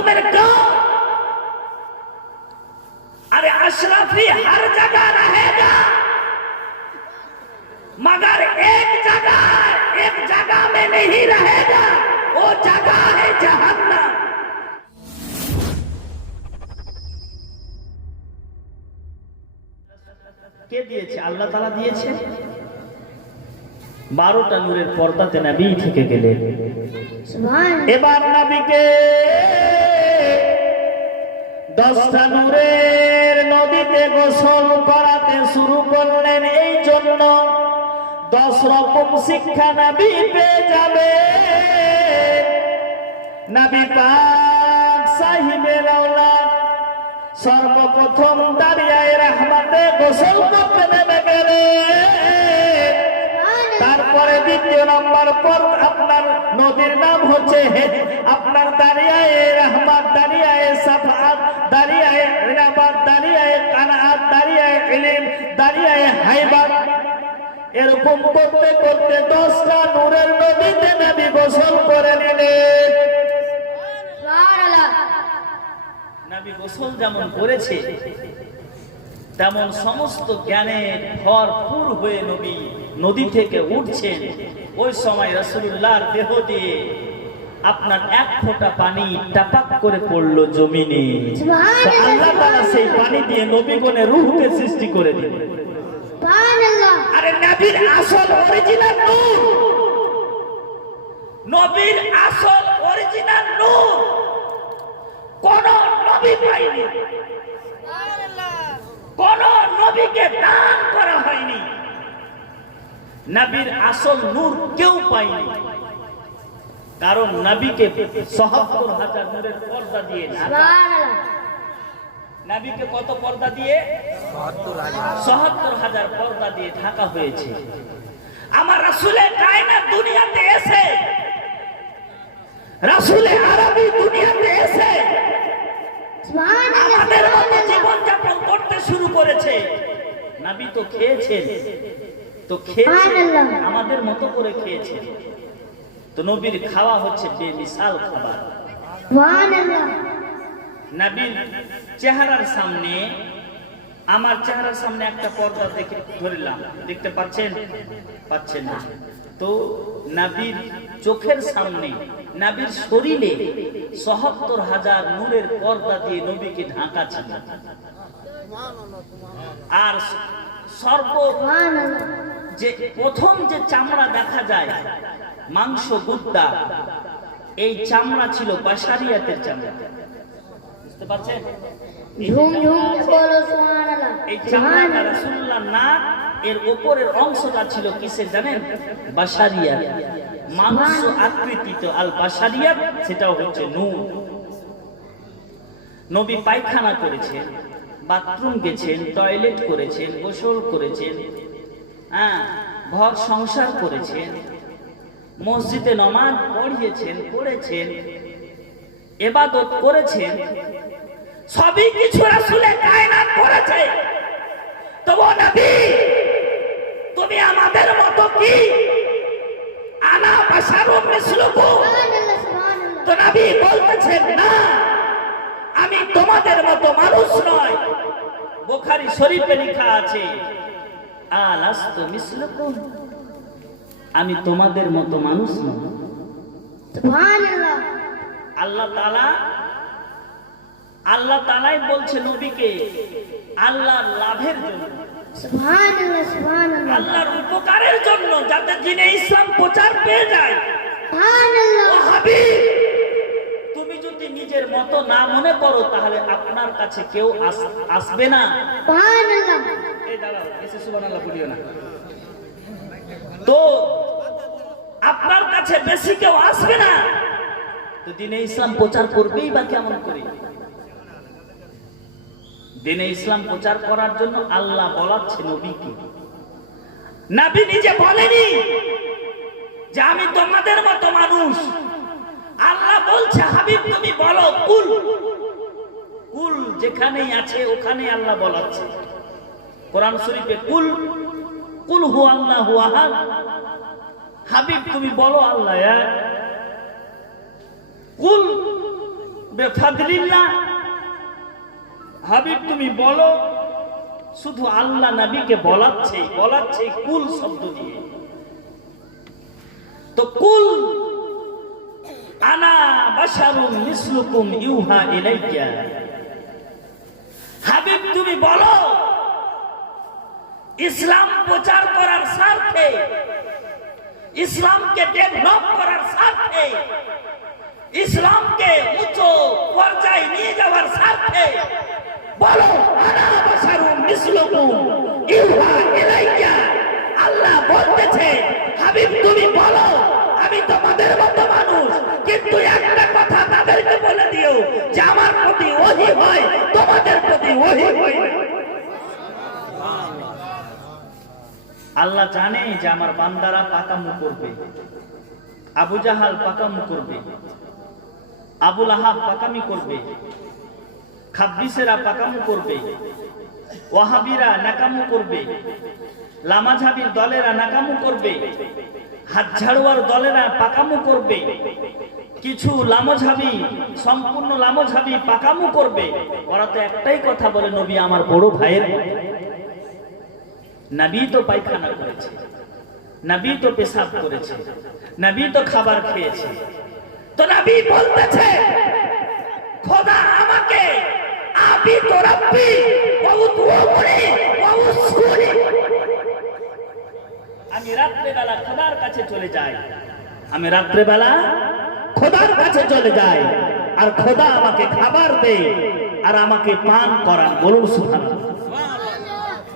तुम्हें गांव, अरे अशरफी हर जगह रहेगा, मगर एक जगह में नहीं रहेगा, वो जगह है जहन्नम। কে দিয়েছে? আল্লাহ তাআলা দিয়েছে। 12টা নূরের পর্দাতে নবী থেকে গেলেন। সুবহানাল্লাহ। এবার নবীকে 10টা নূরের নদীতে গোসল করাতে শুরু করলেন। এই জন্য 10 রকম শিক্ষা নবী পেয়ে যাবে। নবী পাক সাহিবের আওলাদ সর্বপ্রথম দারিয়ায়ে রহমতে গোসল করতে নেমে গেলেন। তারপরে দ্বিতীয় নম্বর পর আপনার নদীর নাম হচ্ছে আপনার দারিয়ায়ে রহমত, দারিয়ায়ে সাফাত, দারিয়ায়ে ইনাবাত, দারিয়ায়ে কানাআত, দারিয়ায়ে ইলম, দারিয়ায়ে হাইবাত। এরকম করতে করতে 10টা নূরের নদীতে নবী গোসল করে নিলেন। নবী গোসল যেমন করেছে তেমন সমস্ত জ্ঞানের ভরপুর হয়ে নবী নদী থেকে উঠছেন। ওই সময় রাসূলুল্লাহর দেহ দিয়ে আপনার এক ফোঁটা পানি টাপাক করে পড়লো জমিনে। আল্লাহ তাআলা সেই পানি দিয়ে নবীগণের রূহকে সৃষ্টি করে দিলেন। সুবহানাল্লাহ। আরে নবীর আসল অরিজিনাল নূর, নবীর আসল অরিজিনাল নূর কোন নবী পায়নি, কোন নবীকে দান করা হয়নি। নবীর আসল নূর কেউ পায়নি, কারণ নবীকে ৭৭,০০০ নূরের পর্দা দিয়ে, নবীকে কত পর্দা দিয়ে? ৭৭,০০০ পর্দা দিয়ে ঢাকা হয়েছে। আমার রাসূলে কায়নাত দুনিয়াতে এসে, রাসূলে আরবি দুনিয়াতে এসে আমাদের মতো জীবন যাপন করতে শুরু করেছে। নবী তো খেয়েছেন, তো খেয়েছেন আমাদের মতো করে খেয়েছেন। তো নবীর খাওয়া হচ্ছে বেমিসাল খাবার। সুবহানাল্লাহ। নবীর চেহারার সামনে, আমার চেহারার সামনে একটা পর্দা দেখে ধরলাম, দেখতে পাচ্ছেন? পাচ্ছেন না? তো নবীর চোখের সামনে, নবীর শরীরে ৭৭,০০০ নূরের পর্দা দিয়ে নবীকে ঢাকা ছিল। আর যে প্রথম যে চামড়া দেখা যায় মাংস গুদ্দা, এই চামড়া ছিল বাশারিয়াতের চামড়া। বুঝতে পারছেন? এই চামড়াটা রাসূলুল্লাহর নাক এর উপরের অংশটা ছিল কিসের জানেন? বাশারিয়াত, মাংস আকৃতিতে। আল বাশারিয়াত সেটাও হচ্ছে নূর। নবী পায়খানা করেছেন, বাথরুম গেছেন, টয়লেট করেছেন, গোসল করেছেন, ঘর সংসার করেছেন, মসজিদে নামাজ পড়েছেন, ইবাদত করেছেন, সবই কিছু রাসূলে কায়নাত করেছে। তবু নবী তুমি আমাদের মতো কি? আনা বাশারুম মিসলুকুম। তো নবী বলতেছেন না, আমি তোমাদের মতো মানুষ নয়। বুখারী শরীফে লেখা আছে আলাস্তু মিসলুকুম, আমি তোমাদের মতো মানুষ নই। সুবহানাল্লাহ। আল্লাহ তাআলাই বলছে নবীকে আল্লাহর লাভের জন্য, সুবহানাল্লাহ সুবহানাল্লাহ, আল্লাহর উপকারের জন্য, যাতে দ্বীনে ইসলাম প্রচার পেয়ে যায়। সুবহানাল্লাহ। ও হাবিব, তুমি যদি নিজের মতো না মনে করো তাহলে আপনার কাছে কেউ আসবে না। সুবহানাল্লাহ। এই দাঁড়াও, এসে সুবহানাল্লাহ বলিও না। তো আপনার কাছে বেশি কেউ আসবে না, তো দ্বীনে ইসলাম প্রচার করবেই বা কেমন করে? দ্বীনে ইসলাম প্রচার করার জন্য আল্লাহ বলাচ্ছে নবীকে। নবী নিজে বলেনি যে আমি তোমাদের মতো মানুষ। আল্লাহ বলছে হাবিব তুমি বলো, কুল কুল যেখানেই আছে ওখানে আল্লাহ বলাচ্ছে। কোরআন শরীফে কুল কুল হু আল্লাহু আহাদ, হাবিব তুমি বলো আল্লাহ এক। কুল বেফাদলিল্লাহ। হাবিব তুমি বলো, শুধু আল্লাহ নবীকে বলাচ্ছে কুল শব্দ দিয়ে। তো কুল আনা বাশারুম মিসলুকুম ইউহা ইলাইয়া। হাবিব তুমি বলো, ইসলাম প্রচার করার স্বার্থে, ইসলামকে ডেভেলপ করার স্বার্থে, ইসলামকে উচ্চ পর্যায়ে নিয়ে যাওয়ার স্বার্থে বলো, আনা বাশারুম মিসলুকুম ইউহা ইলাইয়া। আল্লাহ বলতেছে, হাবিব তুমি বলো, আমি তোমাদের মতো মানুষ, কিন্তু একটা কথা তাদেরকে বলে দিও যে আমার প্রতি ওহী হয়, তোমাদের প্রতি ওহী হয় না। আল্লাহ জানে যে আমার বান্দারা পাকামু করবে, আবু জাহাল পাকামু করবে, আবুল আহাব পাকামি করবে, খাব্বিসেরা পাকামু করবে, ওয়াহাবিরা নাকামু করবে, লামাঝাবির দলেরা নাকামু করবে, হাত ঝাড়ুয়ার দলেরা পাকামু করবে, কিছু লামঝাবি, সম্পূর্ণ লামঝাবি পাকামু করবে। ওরা তো একটাই কথা বলে, নবী আমার বড় ভাইয়ের মতো। নবী তো পায়খানা করেছে, নবী তো পেশাব করেছে, নবী তো খাবার খেয়েছে। তো নবী বলতেছে, খোদা আমাকে আবি তো রব্বি ওয়া উদউনি ওয়া উসকুনি। আমি রাত্রেবেলা খোদার কাছে চলে যাই, আমি রাত্রেবেলা খোদার কাছে চলে যাই, আর খোদা আমাকে খাবার দেয় আর আমাকে পান করান। বলুন সুবহানাল্লাহ।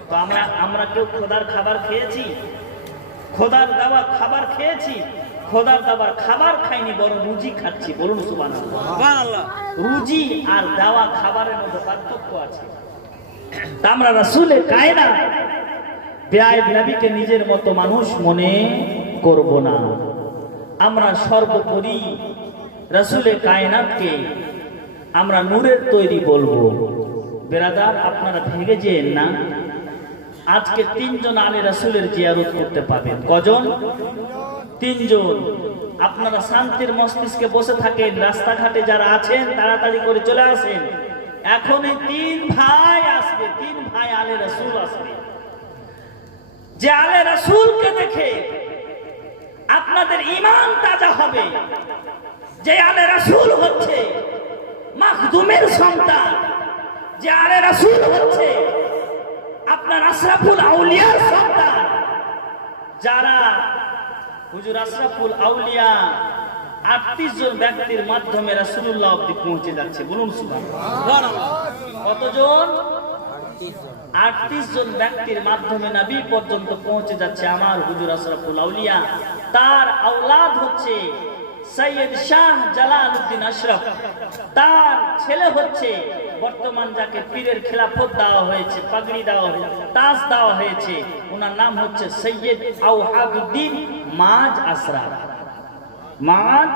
তো আমরা কেউ খোদার খাবার খেয়েছি? খোদার দেওয়া খাবার খেয়েছি? খোদার দেওয়ার খাবার খাইনি, বরং রুজি খাচ্ছি। বলুন সুবহানাল্লাহ। রুজি আর দেওয়া খাবারের মধ্যে পার্থক্য আছে। তা আমরা রাসূলে কায়নাত বেয়াইব নবীকে নিজের মতো মানুষ মনে করব না। আমরা সর্বোপরি রাসূলে কায়নাতকে আমরা নূরের তৈরি বলবো। বেরাদার, আপনারা ভেঙে যেন না। আজকে 3 জন আলে রাসূলের জিয়ারত করতে পাবেন। কজন? 3 জন। আপনারা শান্তির মস্তিষ্কে বসে থাকেন, রাস্তাঘাটে যারা আছেন তাড়াতাড়ি করে চলে আসেন। এখনই 3 ভাই আসবে, 3 ভাই আলে রাসূল আসবে। যে আলে রাসূলকে দেখে আপনাদের ঈমান তাজা হবে, যে আলে রাসূল হচ্ছে মাখদুমের সন্তান, যে আলে রাসূল হচ্ছে আপনার আশরাফুল আউলিয়ার সন্তান। যারা হুজুর আশরাফুল আউলিয়া 38 জন ব্যক্তির মাধ্যমে রাসূলুল্লাহ অবধি পৌঁছে যাচ্ছে। বলুন সুবহানাল্লাহ। কতজন? 38 জন ব্যক্তির মাধ্যমে নবী পর্যন্ত পৌঁছে যাচ্ছে আমার হুজুর আশরাফুল আউলিয়া। তার আওলাদ হচ্ছে সৈয়দ শাহ জালালউদ্দিন আশরাফ, তার ছেলে হচ্ছে বর্তমান যাকে পীরের খেলাফত দেওয়া হয়েছে, পাগড়ি দেওয়া হয়েছে, তাজ দেওয়া হয়েছে, ওনার নাম হচ্ছে সৈয়দ আওহাবউদ্দিন মাজ আশরাফ। মাজ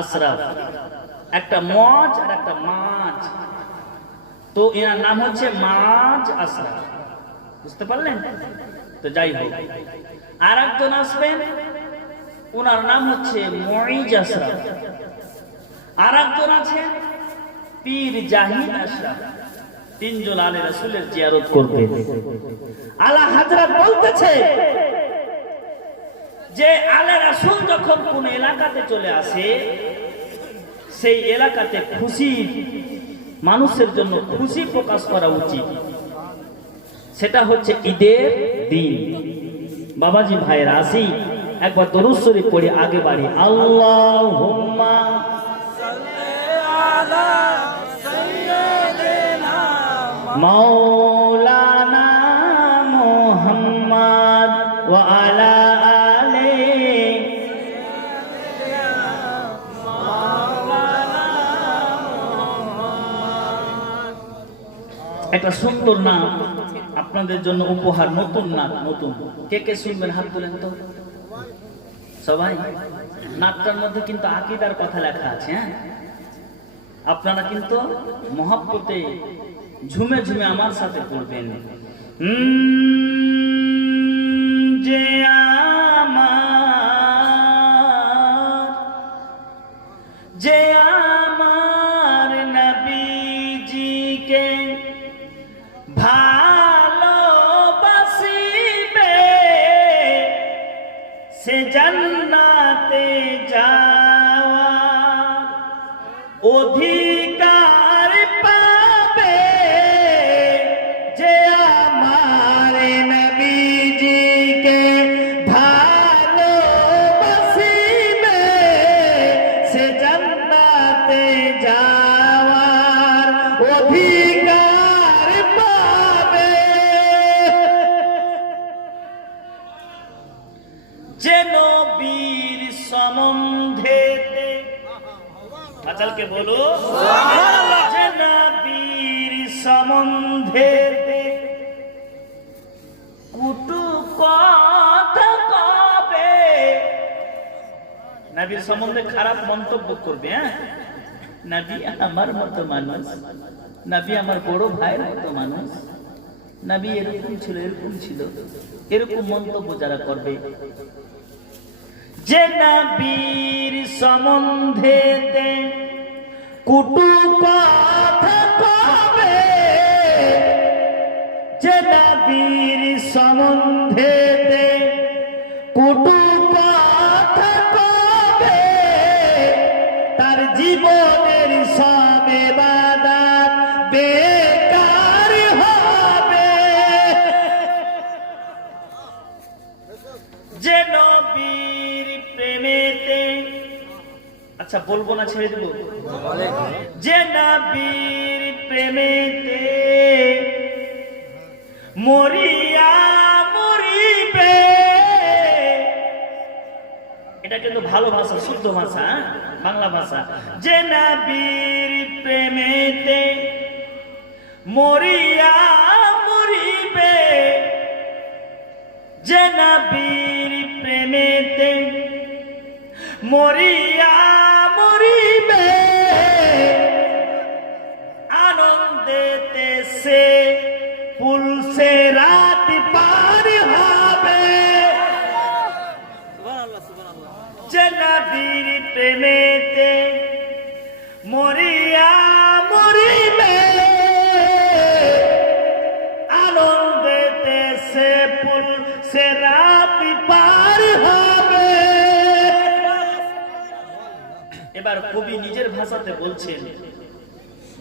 আশরাফ, একটা মজ আর একটা মাজ, তো এনার নাম হচ্ছে মাজ আশরাফ। বুঝতে পারলেন? তো যাই হোক, আর একজন আসবেন, ওনার নাম হচ্ছে মুঈজ আশরাফ। আর একজন আছে পীর জাহিদ আশরাফ। 3 জন আলে রাসূলের জিয়ারত করবে। আলা হযরত বলতেছে যে আলে রাসূল যখন কোন এলাকাতে চলে আসে, সেই এলাকাতে খুশি, মানুষের জন্য খুশি প্রকাশ করা উচিত। সেটা হচ্ছে ঈদের দিন। বাবাজি ভাইয়েরা, আসি একবার দরুদ শরীফ পড়ি, আগে বাড়ি। আল্লাহুম্মা সাল্লি আলা সাইয়্যিদিনা মাওলানা মুহাম্মদ ওয়া আলা আলি মাওলানা মুহাম্মদ। একটা সুন্দর নাম আপনাদের জন্য উপহার, নতুন নাম, নতুন। কে কে শুনবেন হাত তুলেন তো সবাই। নাটটার মধ্যে কিন্তু আকীদার কথা লেখা আছে। হ্যাঁ, আপনারা কিন্তু মহব্বতে ঝুমে ঝুমে আমার সাথে পড়বেন। যে আমার অধিকার পাবে যে আমার নবীজিকে ভালোবাসিবে, সে জান্নাতে যাওয়ার অধিকার পাবে। যে নবীর সম্বন্ধে আজলকে বলো যে নবীর সম্বন্ধে কুটু কথা কবে, নবীর সম্বন্ধে খারাপ মন্তব্য করবে। হ্যাঁ, নবী আমার মতো মানুষ, নবী আমার বড় ভাইয়ের মতো মানুষ, নবী এরকম ছিল এরকম ছিল, এরকম মন্তব্য যারা করবে, যে নবীর সম্বন্ধে কুটু কথা কবে, যে নবীর সম্বন্ধে কুটু কথা কবে, তার জীবনের সব ইবাদত বেকার হবে। যে নবীর প্রেমেতে, আচ্ছা বলবো না ছেড়ে দেবো, যে নবীর প্রেমেতে মরিয়া মরিবে, এটা কিন্তু ভালো ভাষা, শুদ্ধ ভাষা, বাংলা ভাষা। যে নবীর প্রেমেতে মরিয়া মরিবে, যে নবীর প্রেমেতে মরিয়া মরিবে, আনন্দেতে সে পুলসে রাত পার হবে। যে নবীর প্রেমেতে মরিয়া মরিবে, আনন্দেতে সে পুলসে রাত পার হবে। এবার কবি নিজের ভাষাতে বলছেন,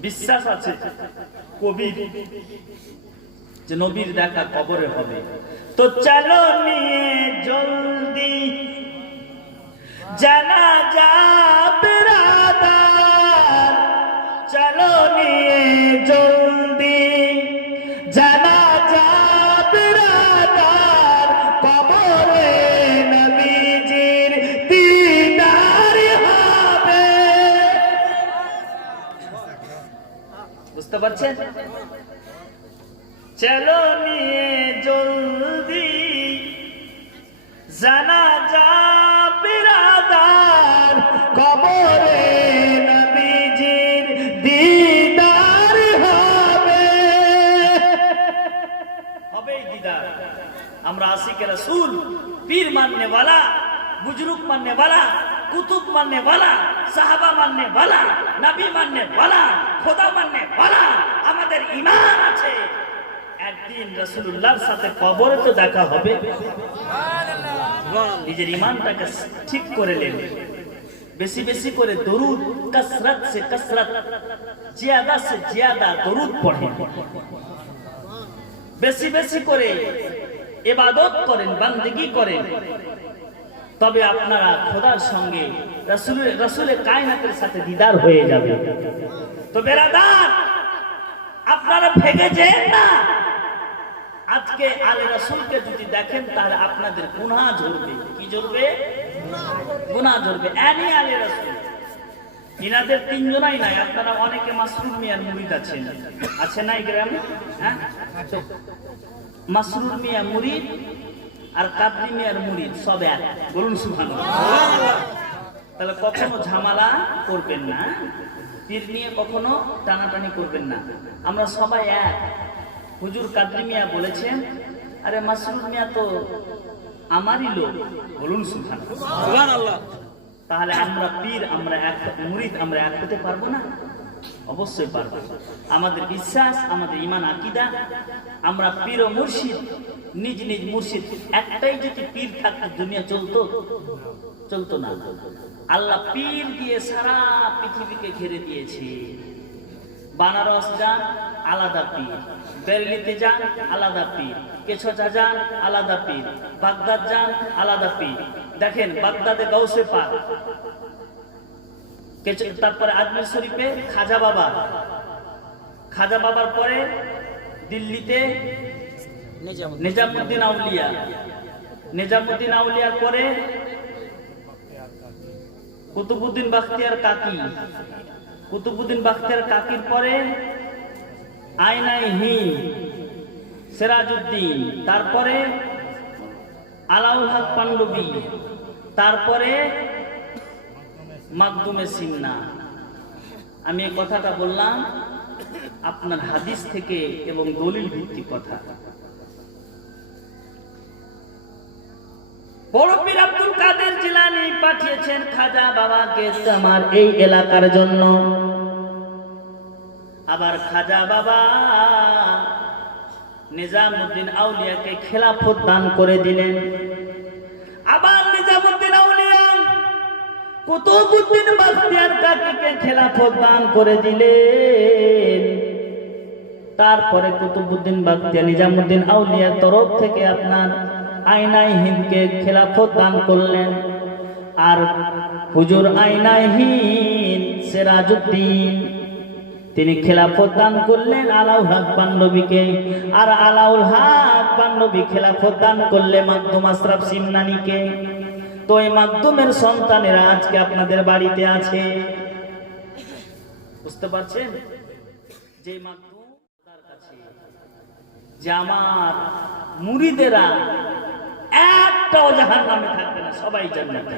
বিশ্বাস আছে কবির যে নবীর দেখা কবরে হবে। তো চলো নিয়ে জলদি জানাজা বিরাদার, চলো নিয়ে জলদি জানাজা বিরাদার, কবরে নবীজির দিদার হবে। বুঝতে পারছেন? চলো নিয়ে জলদি জানাজা বিরাদার, কবরে নবীজির দিদার হবে। হবেই দিদার। আমরা আশিকে রাসূল, পীর মাননে वाला, बुजुर्ग मानने वाला, कुतुब मानने वाला, साहबा मानने वाला, नबी मानने वाला, खुदा मानने वाला, আমাদের ঈমান আছে। একদিন রাসূলুল্লাহর সাথে কবরে তো দেখা হবে। নিজের ঈমানটাকে ঠিক করে নেন, বেশি বেশি করে দরুদ, कसरत से कसरत, ज्यादा से ज्यादा দরুদ পড়েন, বেশি বেশি করে ইবাদত করেন, বান্দেগি করেন, তবে আপনারা খোদার সঙ্গে রাসূলের কায়নাতের সাথে দিদার হয়ে যাবে। তো বেরাদার, আপনারা ভেগে যেন না। আজকে আলে রাসূলকে যদি দেখেন তাহলে আপনাদের গুনাহ ঝরবে। কি ঝরবে? গুনাহ ঝরবে। এনি আলে রাসূল, ইনাদের তিনজনাই নাই। আপনারা অনেকে মাসরুর মিয়ার মুরিদ আছেন, আছে নাই গ্রামে? হ্যাঁ, মাসরুর মিয়া মুরিদ আর কাদরি মিয়ার মুরিদ সব এক। বলুন সুবহানাল্লাহ। তাহলে কখনো ঝামেলা করবেন না, পীর নিয়ে কখনো টানাটানি করবেন না। আমরা সবাই এক। হুজুর কাদরি মিয়া বলেছেন, আরে মাসরুর মিয়া তো আমারই লোক। বলুন সুবহানাল্লাহ। তাহলে আমরা পীর, আমরা এক, মুরিদ আমরা এক হতে পারবো না? অবশ্যই পারবো। আমাদের বিশ্বাস, আমাদের ঈমান আকীদা, আমরা পীর ও মুর্শিদ, নিজ নিজ মুর্শিদ একটাই যদি পীর থাকতো দুনিয়া চলতো? চলতো না। আল্লাহ পীর দিয়ে সারা পৃথিবীকে ঘিরে দিয়েছে। বানারস যান আলাদা পীর, বেরেলিতে যান আলাদা পীর, কেশোচা যান আলাদা পীর, বাগদাদ যান আলাদা পীর। দেখেন বাগদাদে গাউসে পাক, তারপরে আজমির শরীফে খাজা বাবা, খাজা বাবার পরে দিল্লিতে নিজামুদ্দিন আউলিয়া, নিজামুদ্দিন আউলিয়ার পরে কুতুবউদ্দিন বাখতিয়ার কাকি, কুতুবউদ্দিন বাখতিয়ার কাকির পরে আইনাই হিন্দ সিরাজউদ্দিন, তারপরে আলাউল হক পান্ডবী, তারপরে মাকদুমে সিন্না। আমি এই কথাটা বললাম আপনার হাদিস থেকে এবং দলিল ভিত্তিক কথা। বড় পীর আব্দুল কাদের জিলানী পাঠিয়েছেন খাজা বাবাকে আমার এই এলাকার জন্য। আবার খাজা বাবা নিজামুদ্দিন আউলিয়াকে খেলাফত দান করে দিলেন। আবার নিজামুদ্দিন আউলিয়া কুতুবউদ্দিন বাখতিয়ার কাকিকে খেলাফত দান করে দিলেন। তারপরে কুতুবউদ্দিন বাখতিয়ার নিজামুদ্দিন আউলিয়ার তরফ থেকে আপনার আইনাই হিন্দকে খেলাফত দান করলেন। আর হুজুর আইনাই হিন্দ সিরাজউদ্দিন তিনি খেলাফত দান করলেন আলাউল হক পান্ডবীকে। আর আলাউল হক পান্ডবী খেলাফত দান করলে মাকদুম আশরাফ সিমনানিকে। তো এই মাকদুমের সন্তানেরা আজকে আপনাদের বাড়িতে আছে, বুঝতে পারছেন? যে মাকদুম তার কাছে যে আমার মুরিদেরা একটাও জাহান্নামে থাকবে না, সবাই জান্নাতে।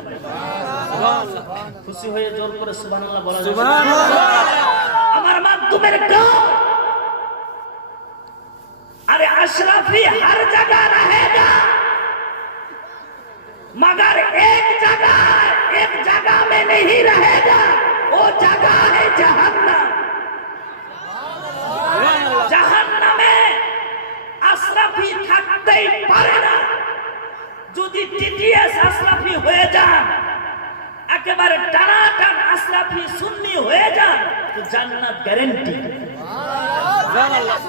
খুশি হয়ে জোর করে সুবহানাল্লাহ বলা যাবে? আমার মাকদুমের গাঁও, अरे अशरफी हर जगह रहेगा मगर एक जगह में नहीं रहेगा, वो जगह है जहन्नम। जहन्नमे अशरफी থাকতেই পারে না। যদি টিটিএস আশরাফি হয়ে যান, একেবারে টানাটান আশরাফি সুন্নি হয়ে যান, তো জান্নাত গ্যারান্টি।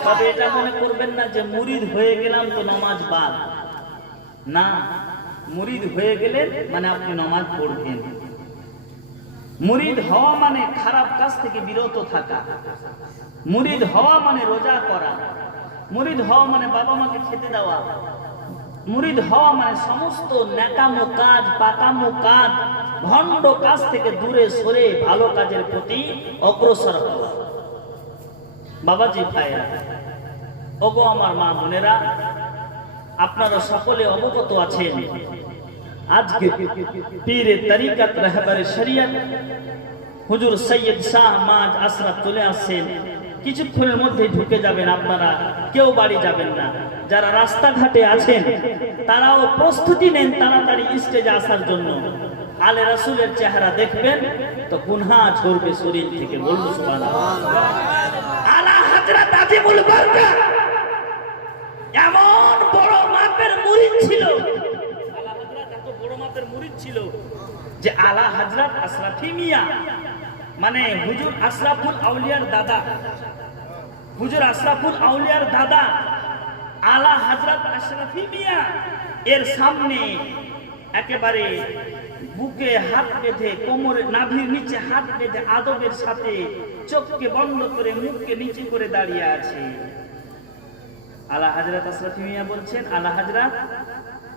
তবে এটা মনে করবেন না যে মুরিদ হয়ে গেলাম তো নামাজ বাদ, না। মুরিদ হয়ে গেলেন মানে আপনি নামাজ পড়বেন। মুরিদ হওয়া মানে খারাপ কাজ থেকে বিরত থাকা, মুরিদ হওয়া মানে রোজা করা, মুরিদ হওয়া মানে বাবা মাকে খেতে দেওয়া, মুরিদ হওয়া মানে সমস্ত নেকামো কাজ, পাকামো কাজ, ভণ্ড কাজ থেকে দূরে সরে ভালো কাজের প্রতি অগ্রসর হওয়া। বাবাজি ভাইরা, ওগো আমার মা বোনেরা, আপনারা সকলে অবগত আছেন আজকে পীরে তরিকত রাহবারে শরিয়ত হুজুর সৈয়দ শাহ মাজ আশরাফ চলে আসছেন। কিছুক্ষণের মধ্যে ঢুকে যাবেন, আপনারা কেউ বাড়ি যাবেন না। যারা রাস্তাঘাটে আছেন তারাও প্রস্তুতি নেন তাড়াতাড়ি স্টেজে আসার জন্য। আলে রাসূলের চেহারা দেখবেন তো গুনাহ ঝরবে শরীর থেকে। বলবো সুবহানাল্লাহ। আলা হযরত আজিমুল বারকা এমন বড় মাপের মুরিদ ছিল, আলা হযরত এত বড় মাপের মুরিদ ছিল যে আলা হযরত আশরাফি মিয়া মানে হুজুর আশরাফুল আউলিয়ার দাদা, হুজুর আশরাফুল আউলিয়ার দাদা আলা হযরত আশরাফি মিয়া এর সামনে একেবারে বুকে হাত বেঁধে, কোমরে নাভির নিচে হাত বেঁধে আদবের সাথে চোখকে বন্ধ করে মুখকে নিচে করে দাঁড়িয়ে আছে। আলা হযরত আশরাফি মিয়া বলছেন, আলা হযরত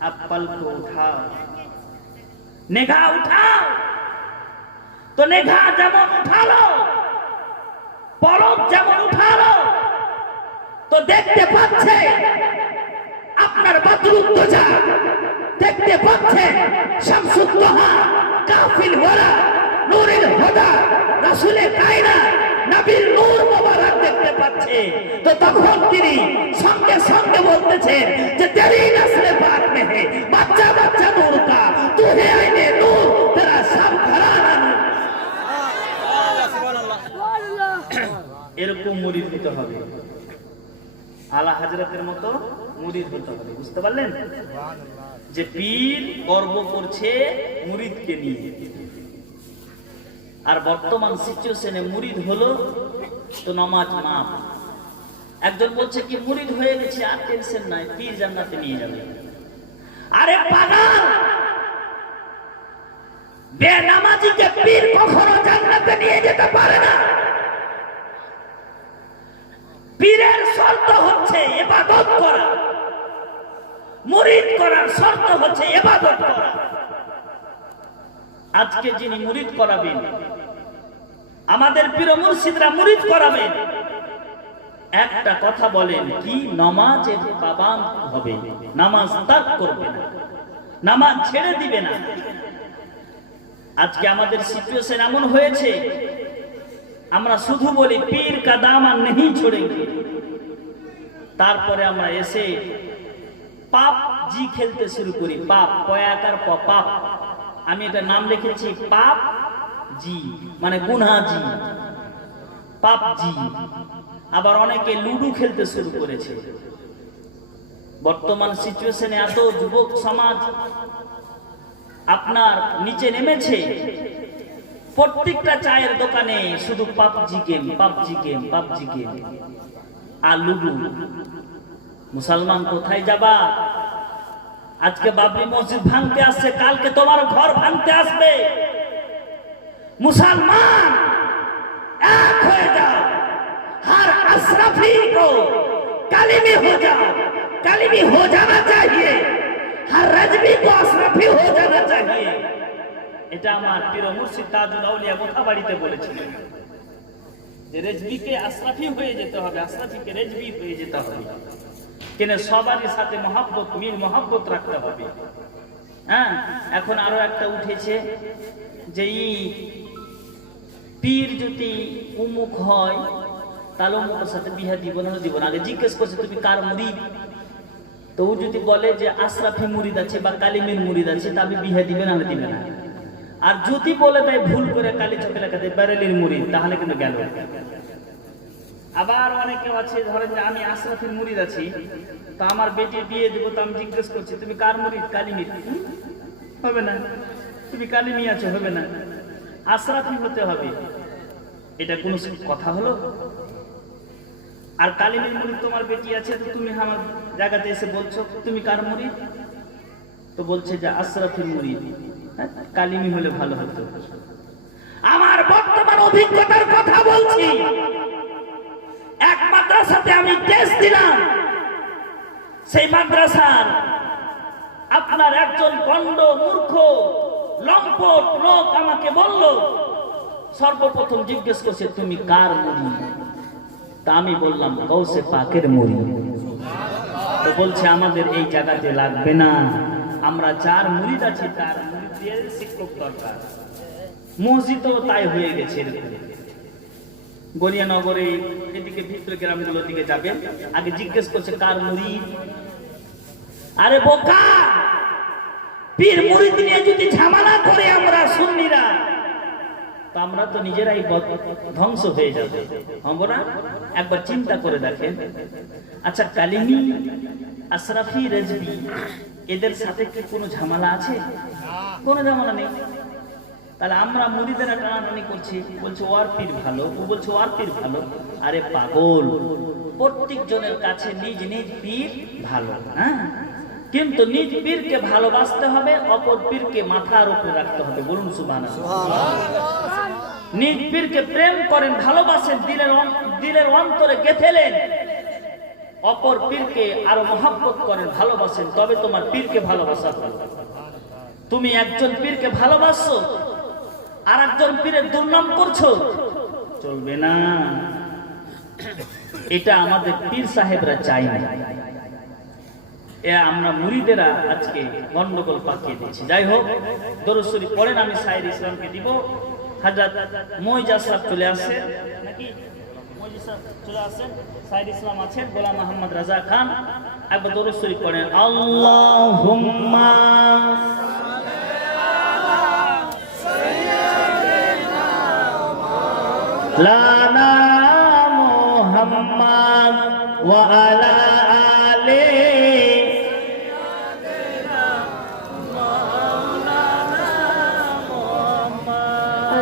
আপ পলক উঠাও, নিগাহ উঠাও। তো নিগাহ যেমন উঠালো, পলক যেমন উঠালো, তো দেখতে পাচ্ছে আপনার বদরুদ্দোজা, দেখতে পাচ্ছে শামসুদ্দোহা, কাফিল ওয়ালা, নূরুল হুদা, রাসূলে কায়নাত, নবীর নূর মোবারক দেখতে পাচ্ছে। তো তখন তিনি সঙ্গে সঙ্গে বলতেছেন যে তেরি নসলে পাক মে হে বাচ্চা বাচ্চা নূর কা, তু হে আইনে নূর, তেরা সব ঘরানা নূর। এরকম মুরিদ হতে হবে, আলা হযরতের মতো মুরিদ হতে হবে। বুঝতে পারলেন যে পীর গর্ব করছে মুরিদকে নিয়ে। আর বর্তমান সিচুয়েশনে মুরিদ হলো তো নামাজ মাফ। একজন বলছে কি মুরিদ হয়ে গেছে আর টেনশন নাই, পীর জান্নাতে নিয়ে যাবে। আরে পাগল, বেনামাজিকে পীর কখনো জান্নাতে নিয়ে যেতে পারে না। পীরের শর্ত হচ্ছে ইবাদত করা, মুরিদ করার শর্ত হচ্ছে ইবাদত করা। আজকে যিনি মুরিদ করাবেন, আমাদের পীর মুর্শিদরা মুরিদ করাবেন, একটা কথা বলেন কি, নামাজের পাবান হবে, নামাজ ত্যাগ করবে না, নামাজ ছেড়ে দিবে না। আজকে আমাদের সিচুয়েশন এমন হয়েছে, আমরা শুধু বলি পীর কা দামান নেই ছোড়েঙ্গে, তারপরে আমরা এসে পাপ জি খেলতে শুরু করি। পাপ পয়াকার পাপ, আমি এটা নাম লিখেছি পাপ জি, মানে গুনাহ জি, পাপ জি। আবার অনেকে লুডু খেলতে শুরু করেছে। বর্তমান সিচুয়েশনে এত যুবক সমাজ আপনার নিচে নেমেছে, প্রত্যেকটা চায়ের দোকানে শুধু PUBG game, PUBG game, PUBG game আর লুডু। মুসলমান কোথায় যাবা? আজকে বাবরি মসজিদ ভাঙতে আসছে, কালকে তোমার ঘর ভাঙতে আসবে। মুসলমান এক হয়ে যাও, हर अशरफी को कालिमी हो जाओ, कालिमी हो जाना चाहिए, हर रजबी को अशरफी हो जाना चाहिए। এটা আমার পীর মুর্শিদ তাজুল আউলিয়া মোথাবাড়িতে বলেছিলেন যে রেজবিকে আশরাফি হয়ে যেতে হবে, আশরাফিকে রেজবি হয়ে যেতে হবে। কেন সবারই সাথে মহব্বত, মিল মহব্বত রাখতে হবে। হ্যাঁ, এখন আরো একটা উঠেছে যে পীর যদি উমুক হয় তাহলে অমুকের সাথে বিয়ে দিব না, দিব না। আগে জিজ্ঞেস করছে তুমি কার মুরিদ, তো ও যদি বলে যে আশরাফি মুরিদ আছে বা কালিমের মুরিদ আছে, তা আমি বিয়ে দিবে না, দিবে না। আর যদি বলে তাই ভুল করে কালী চোখে লেখাতে বেরেলির মুরিদ, তাহলে কিন্তু গেল। আবার অনেকে আছে ধরেন যে আমি আশরাফির মুরিদ আছি, তো আমার বেটির বিয়ে দেবো, তো আমি জিজ্ঞেস করছি তুমি কার মুরিদ? কালিমির। হবে না। তুমি কালিমি আছো, হবে না, আশরাফি হতে হবে। এটা কোনো কথা হলো? আর কালিমের মুরিদ তোমার বেটি আছে, তো তুমি আমার জায়গাতে এসে বলছো তুমি কার মুরিদ? তো বলছে যে আশরাফির মুরিদ। কালিমি হলে ভালো হতো। আমার বর্তমান অভিজ্ঞতার কথা বলছি। এক মাদ্রাসাতে আমি টেস্ট দিলাম, সেই মাদ্রাসার আপনার একজন গন্ড মূর্খ লম্পট লোক আমাকে বলল, সর্বপ্রথম জিজ্ঞেস করছে তুমি কার মুরিদ? তা আমি বললাম গৌসে পাকের মুরিদ। তো বলছে আমাদের এই জায়গাতে লাগবে না, আমরা যার মুরিদ আছি তার মুরিদের শিক্ষক দরকার। মসজিদও তাই হয়ে গেছে। গড়িয়ানগরে এদিকে ভিতরে গ্রামগুলোর দিকে যাবেন, আগে জিজ্ঞেস করছে কার মুরিদ। আরে বোকা, পীর মুরিদ নিয়ে যদি ঝামেলা করে আমরা সুন্নিরা, তো আমরা তো নিজেরাই ধ্বংস হয়ে যাবে, হবো না? একবার চিন্তা করে দেখেন। আচ্ছা, কালিমি, আশরাফি, রেজবি এদের সাথে কি কোনো ঝামেলা আছে? কোনো ঝামেলা নেই। তাহলে আমরা মুরিদেরা টানাটানি করছি, বলছে ওর পীর ভালো, ও বলছে ওর পীর ভালো। আরে পাগল, প্রত্যেক জনের কাছে নিজ নিজ পীর ভালো। হ্যাঁ, কিন্তু নিজ পীরকে ভালোবাসতে হবে, অপর পীরকে মাথার উপরে রাখতে হবে। বলুন সুবহানাল্লাহ। নিজ পীরকে প্রেম করেন, ভালোবাসেন, দিলের অন্তরে গেঁথেলেন। অপর পীরকে আরো মহব্বত করেন, ভালোবাসেন, তবে তোমার পীরকে ভালোবাসা হবে। তুমি একজন পীরকে ভালোবাসছো আর একজন পীরের দুর্নাম করছো, চলবে না। এটা আমাদের পীর সাহেবরা চাই না। আমরা মুরিদেরা আজকে গন্ডগোল পাকিয়ে দিচ্ছি। যাই হোক, দরুদ শরীফ পড়েন, আমি সাইদ ইসলামকে দিব। হযরত মুইজা সাহেব চলে আসছে নাকি? মুইজা সাহেব চলে আসেন, সাইদ ইসলাম আছেন, গোলাম মোহাম্মদ রাজা খান। একবার দরুদ শরীফ পড়েন। আল্লাহুম্মা লানা মুহাম্মদ ওয়া আলা আলি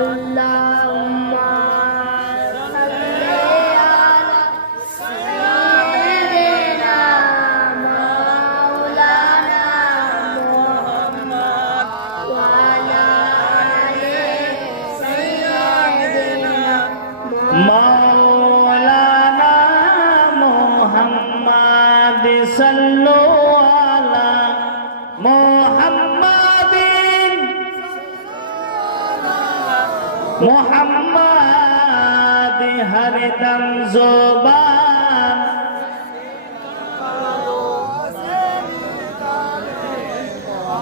Allah मौलाना मोहम्मद सल्लो अला मोहम्मदिन मोहम्मद हरदम ज़ुबान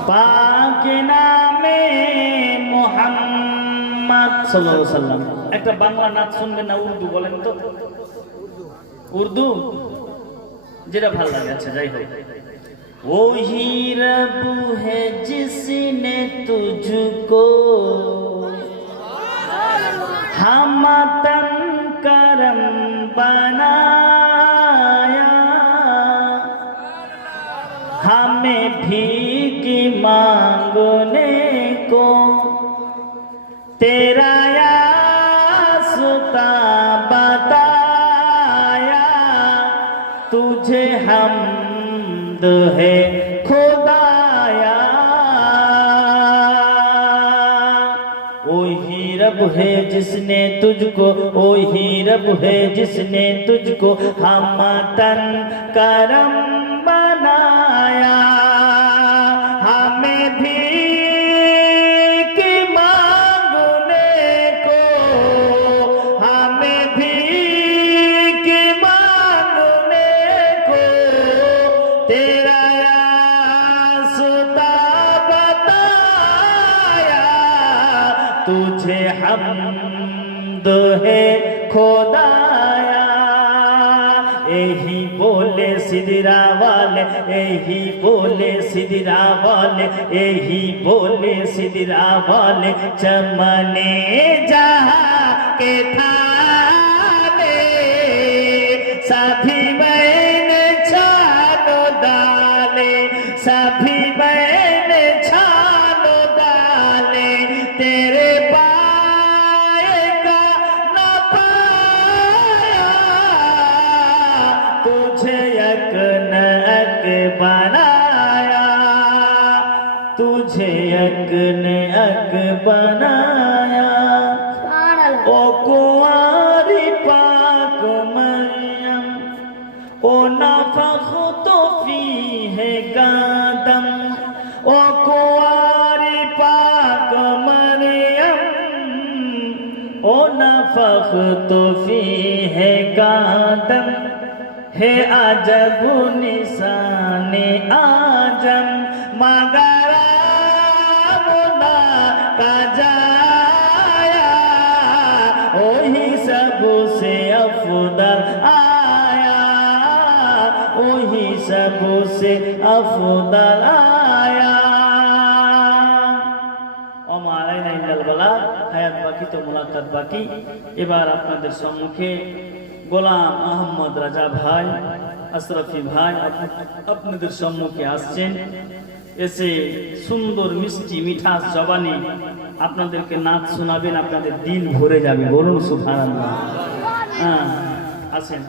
पाक नामे मोहम्मद सल्लल्लाहु अलैहि वसल्लम। একটা বাংলা নাচ শুনবেন না উর্দু বলেন তো? उर्दू जेरा ভাল লাগে। अच्छा যাই হোক। वही रब है जिसने तुझको हमतन करम बनाया, हमें भीख मांगने को तेरा यासुता बताया, तुझे हमद है खुदाया। वही रब है जिसने तुझको, वही रब है जिसने तुझको हमतन करम बनाया, हमें भीख मांगने को, हमें भीख मांगने को तेरा यासुता बताया, तुझे हमद है खुदाया। यही बोले सिदरा वाले, यही बोले सिदरा वाले, यही बोले सिदरा वाले, चमने जहाँ के थाने सभी मैंने छानो डाले, सभी मैंने छानो डाले, तेरे पाए का न पाया, तुझे यक न अक बनाया, तुझे यक न अक बनाया। ओ कुंवारी पाक मरियम, ओ नफख्तु फीहे गादम, ओ कुंवारी पाक मरियम, ओ नफख्तु फीहे गादम, है अजब निशाने आजम, मगर मुना का जाया, वही सबसे अफदल आया, वही सबसे अफदल आया। ওমালাইনা ইল্লাল বালাগ। হায়াত বাকি তো মুলাকাত বাকি। এবার আপনাদের সম্মুখে গোলাম আহমদ রাজা ভাই, আশরাফি ভাই আপনাদের সম্মুখে আসছেন। এসে সুন্দর মিষ্টি মিঠাস জবানে আপনাদেরকে নাচ শোনাবেন, আপনাদের দিল ভরে যাবে। বলুন সুবহানাল্লাহ। হ্যাঁ আসেন।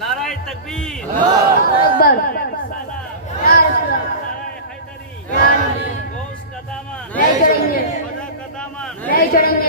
নারায়ে তাকবীর, আল্লাহু আকবার, সালাম, ইয়া রাসূলুল্লাহ, নারায়ে হায়দারি, গৌস का दामन नहीं छोड़ेंगे, खुदा का दामन नहीं छोड़ेंगे।